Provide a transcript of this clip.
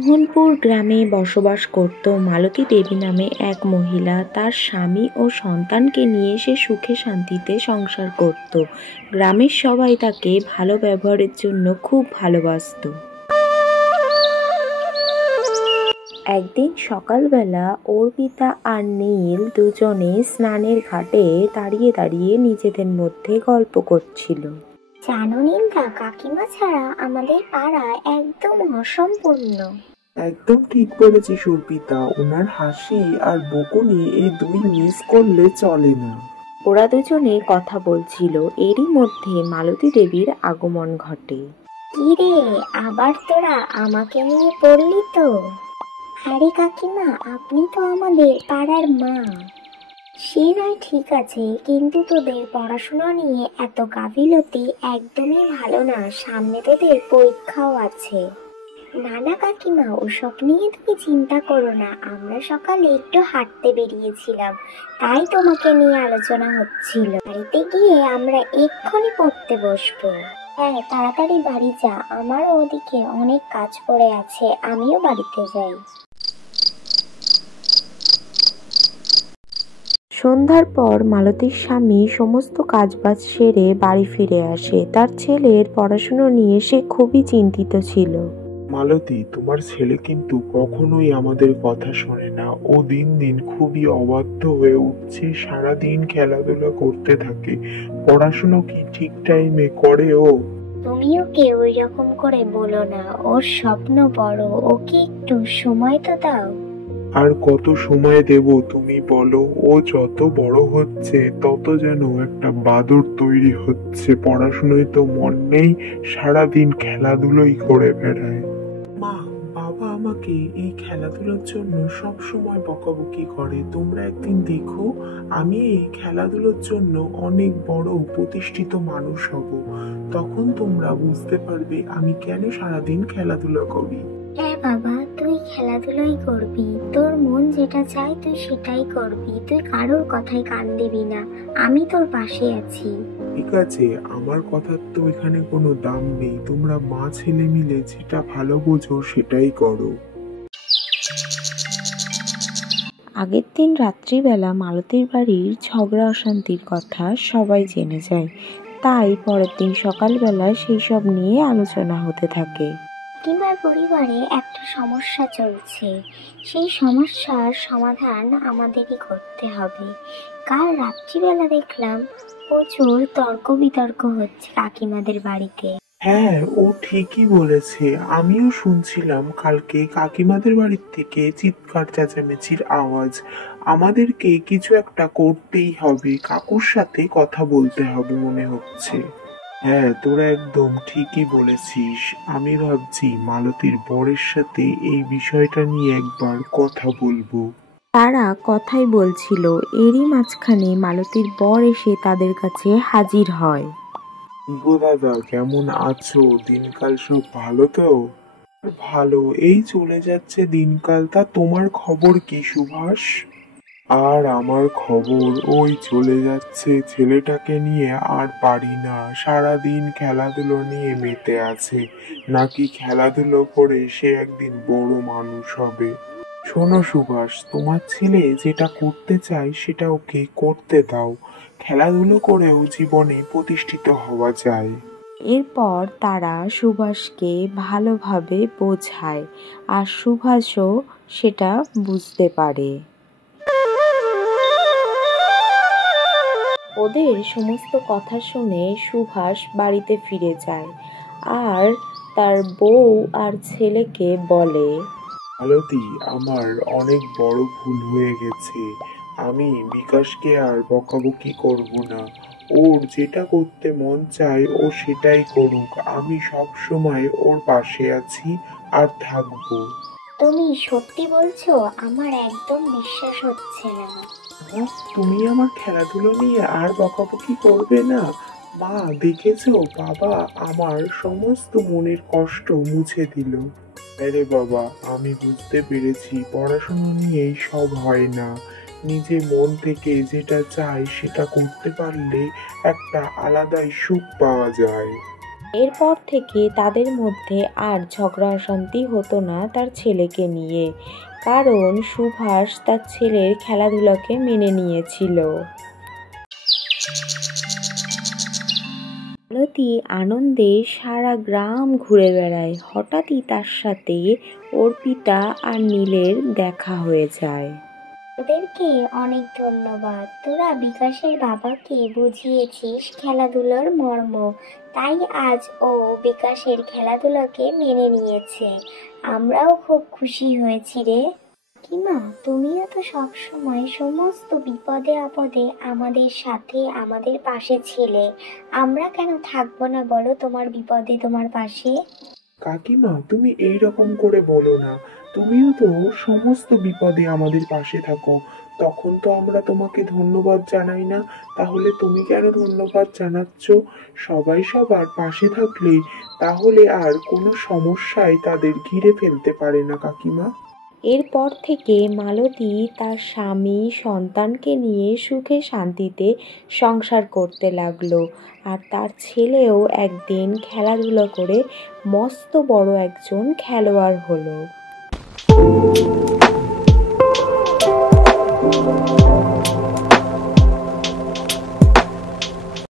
মোহনপুর গ্রামে বসবাস করত মালতী দেবী নামে এক মহিলা। তার স্বামী ও সন্তানকে নিয়ে সে সুখে শান্তিতে সংসার করত। গ্রামের সবাই তাকে ভালো ব্যবহারের জন্য খুব ভালোবাসতো। একদিন সকালবেলা অর্পিতা আর নীল দুজনে স্নানের ঘাটে দাঁড়িয়ে দাঁড়িয়ে নিজেদের মধ্যে গল্প করছিল। জানো নীলদা, কাকিমা ছাড়া আমাদের পাড়া একদম অসম্পূর্ণ। একদম ঠিক বলেছিস অর্পিতা, ওনার হাসি আর বকুনি এই দুই মিস করলে চলে না। ওরা দুজনে কথা বলছিল, এরই মধ্যে মালতী দেবীর আগমন ঘটে। কি রে, আবার তোরা আমাকে নিয়ে পড়লি তো? আরে কাকিমা, আপনি তো আমাদের পাড়ার মা। সে নয় ঠিক আছে, কিন্তু তোদের পড়াশোনা নিয়ে এত গাফিলতি একদমই ভালো না। সামনে তোদের পরীক্ষাও আছে। না না কাকিমা, ওসব নিয়ে তুমি চিন্তা করো না। আমরা সকালে একটু হাঁটতে বেরিয়েছিলাম, তাই তোমাকে নিয়ে আলোচনা হচ্ছিল। বাড়িতে গিয়ে আমরা এক্ষুনি পড়তে বসবো। হ্যাঁ, তাড়াতাড়ি বাড়ি যা, আমারও ওদিকে অনেক কাজ পড়ে আছে, আমিও বাড়িতে যাই। সন্ধ্যার পর মালতীর স্বামী সমস্ত কাজবাজ সেরে বাড়ি ফিরে আসে। তার ছেলের পড়াশুনো নিয়ে সে খুবই চিন্তিত ছিল। মালতী, তোমার ছেলে কিন্তু কখনোই আমাদের কথা শোনে না। ও দিন দিন খুবই অবাধ্য হয়ে উঠছে, সারাদিন খেলাধুলা করতে থাকে। পড়াশুনো কি ঠিক টাইমে করে ও? তুমি ওকে ওই রকম করে বলো না, ওর স্বপ্ন বড়, ওকে একটু সময় তো দাও। আর কত সময় দেব তুমি বলো? ও যত বড় হচ্ছে তত যেন একটা বাদর তৈরি হচ্ছে। পড়াশোনায় তো মন নেই, সারাদিন খেলাধুলোই করে বেড়ায়। মা, বাবা আমাকে এই খেলাধুলার জন্য সব সময় বকাবকি করে। তোমরা একদিন দেখো, আমি এই খেলাধুলার জন্য অনেক বড় প্রতিষ্ঠিত মানুষ হব। তখন তোমরা বুঝতে পারবে আমি কেন সারাদিন খেলাধুলা করি। হ্যাঁ বাবা, তুই খেলাধুলাই করবি, তোর মন যেটা চায় তুই সেটাই করবি, তুই কারোর কথায় কান দিবি না, আমি তোর পাশে আছি। ঠিক আছে, আমার কথার তো এখানে কোনো দাম নেই। তোমরা মা ছেলে মিলে যেটা ভালো বোঝো সেটাই করো। আগের দিন রাত্রিবেলা মালতীর বাড়ির ঝগড়া অশান্তির কথা সবাই জেনে যায়। তাই পরের দিন সকালবেলা সেই সব নিয়ে আলোচনা হতে থাকে। কাকিমার পরিবারে একটা সমস্যা চলছে, সেই সমস্যার সমাধান আমাদেরই করতে হবে। কাল রাত্রিবেলা দেখলাম প্রচুর তর্ক বিতর্ক হচ্ছে কাকিমাদের বাড়িতে। হ্যাঁ, ও ঠিকই বলেছে। আমিও শুনছিলাম কালকে কাকিমাদের বাড়ির থেকে চিৎকার চেঁচামেচির আওয়াজ। আমাদেরকে কিছু একটা করতেই হবে, কাকুর সাথে কথা বলতে হবে মনে হচ্ছে। হ্যাঁ, তোরা একদম ঠিকই বলেছিস। আমি ভাবছি মালতীর বরের সাথে এই বিষয়টা নিয়ে একবার কথা বলবো। তারা কথাই বলছিল, এরই মাঝখানে মালতীর বর এসে তাদের কাছে হাজির হয়। গো দাদা, কেমন আছো? দিনকাল সব ভালো তো? ভালো, এই চলে যাচ্ছে দিনকাল। তা তোমার খবর কি সুভাষ? আর আমার খবর ওই চলে যাচ্ছে। ছেলেটাকে নিয়ে আর পারি না, সারাদিন খেলাধুলো নিয়ে মেতে আছে। নাকি খেলাধুলো করে সে একদিন বড় মানুষ হবে। শোনো সুভাষ, তোমার ছেলে যেটা করতে চায় সেটা ওকে করতে দাও। খেলাধুলো করেও জীবনে প্রতিষ্ঠিত হওয়া যায়। এরপর তারা সুভাষকে ভালোভাবে বোঝায়, আর সুভাষও সেটা বুঝতে পারে। ওদের সমস্ত কথা শুনে সুভাষ বাড়িতে ফিরে যায় আর তার বউ আর ছেলেকে বলে, মালতী, আমার অনেক বড় ভুল হয়ে গেছে। আমি বিকাশকে আর বকাবকি করব না। ওর যেটা করতে মন চায় ও সেটাই করুক। আমি সব সময় ওর পাশে আছি আর থাকবো। তুমি সত্যি বলছো? আমার একদম বিশ্বাস হচ্ছে না। মা, তুমি আমার খেলাধুলো নিয়ে আর বকাবকি করবে না। মা, দেখেছো বাবা আমার সমস্ত মনের কষ্ট মুছে দিল। আরে বাবা, আমি বুঝতে পেরেছি পড়াশোনা নিয়েই সব হয় না। নিজে মন থেকে যেটা চাই সেটা করতে পারলে একটা আলাদাই সুখ পাওয়া যায়। এরপর থেকে তাদের মধ্যে আর ঝগড়া অশান্তি হতো না তার ছেলেকে নিয়ে, কারণ সুভাষ তার ছেলের খেলাধুলাকে মেনে নিয়েছিল। মালতী আনন্দে সারা গ্রাম ঘুরে বেড়ায়। হঠাৎই তার সাথে অর্পিতা আর নীলের দেখা হয়ে যায়। তোদেরকে অনেক ধন্যবাদ, তোরা বিকাশের বাবাকে বুঝিয়েছিস খেলাধুলার মর্ম, তাই আজ ও বিকাশের খেলাধুলাকে মেনে নিয়েছে। আমরাও খুব খুশি হয়েছি রে। কিমা, তুমিও তো সবসময় সমস্ত বিপদে আপদে আমাদের সাথে, আমাদের পাশে ছিলে। আমরা কেন থাকবো না বলো তোমার বিপদে তোমার পাশে? কাকিমা, তুমি এই রকম করে বলো না। তুমিও তো সমস্ত বিপদে আমাদের পাশে থাকো, তখন তো আমরা তোমাকে ধন্যবাদ জানাই না। তাহলে তুমি কেন ধন্যবাদ জানাচ্ছ? সবাই সবার পাশে থাকলে তাহলে আর কোনো সমস্যায় তাদের ঘিরে ফেলতে পারে না কাকিমা। এরপর থেকে মালতী তার স্বামী সন্তানকে নিয়ে সুখে শান্তিতে সংসার করতে লাগলো। আর তার ছেলেও একদিন খেলাধুলা করে মস্ত বড় একজন খেলোয়াড় হলো।